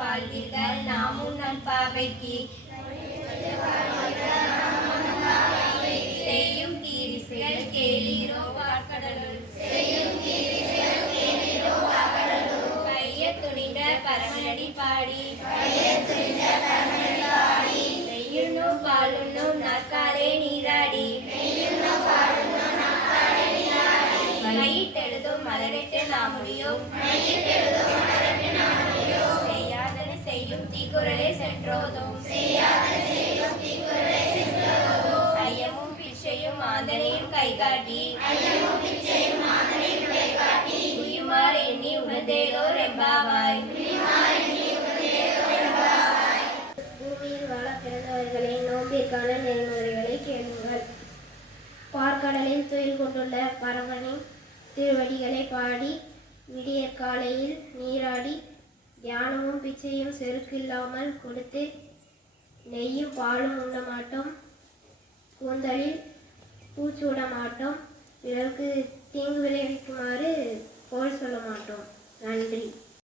வாழ்வீர்கள் நாமும் நம் பாவைக்கு செய்யும் தீரிசைகள் கேளீரோ பார்க்கடலுள் கைய துணிந்த பரமனடி பாடி நெய்யுண்ணும் பாலுண்ணும் நாக்காலே நீராடி மையிட்டெழுதும் மலரிட்டு நாம் முடியும் செய்யாதன செய்யும் தீக்குறளே சென்றோதும் ஐயமும் பிச்சையும் ஆந்தனையும் கைகாட்டி உயுமார் எண்ணி உணர்ந்தேலோர் எம்பாவாய். பூமியில் வாழ பிறந்தவர்களை நோம்பிற்கான நெறிமுறைகளை கேளுங்கள். பார்க்கடலில் துயில் கொண்டுள்ள பரமனின் திருவடிகளை பாடி விடியற்காலையில் நீராடி தியானமும் பிச்சையும் செருக்கில்லாமல் கொடுத்து நெய்யும் பாலும் உண்ண மாட்டோம், கூந்தலில் பூச்சூட மாட்டோம், பிறருக்கு தீங்கு விளைவிக்குமாறு போல் சொல்ல மாட்டோம். நன்றி.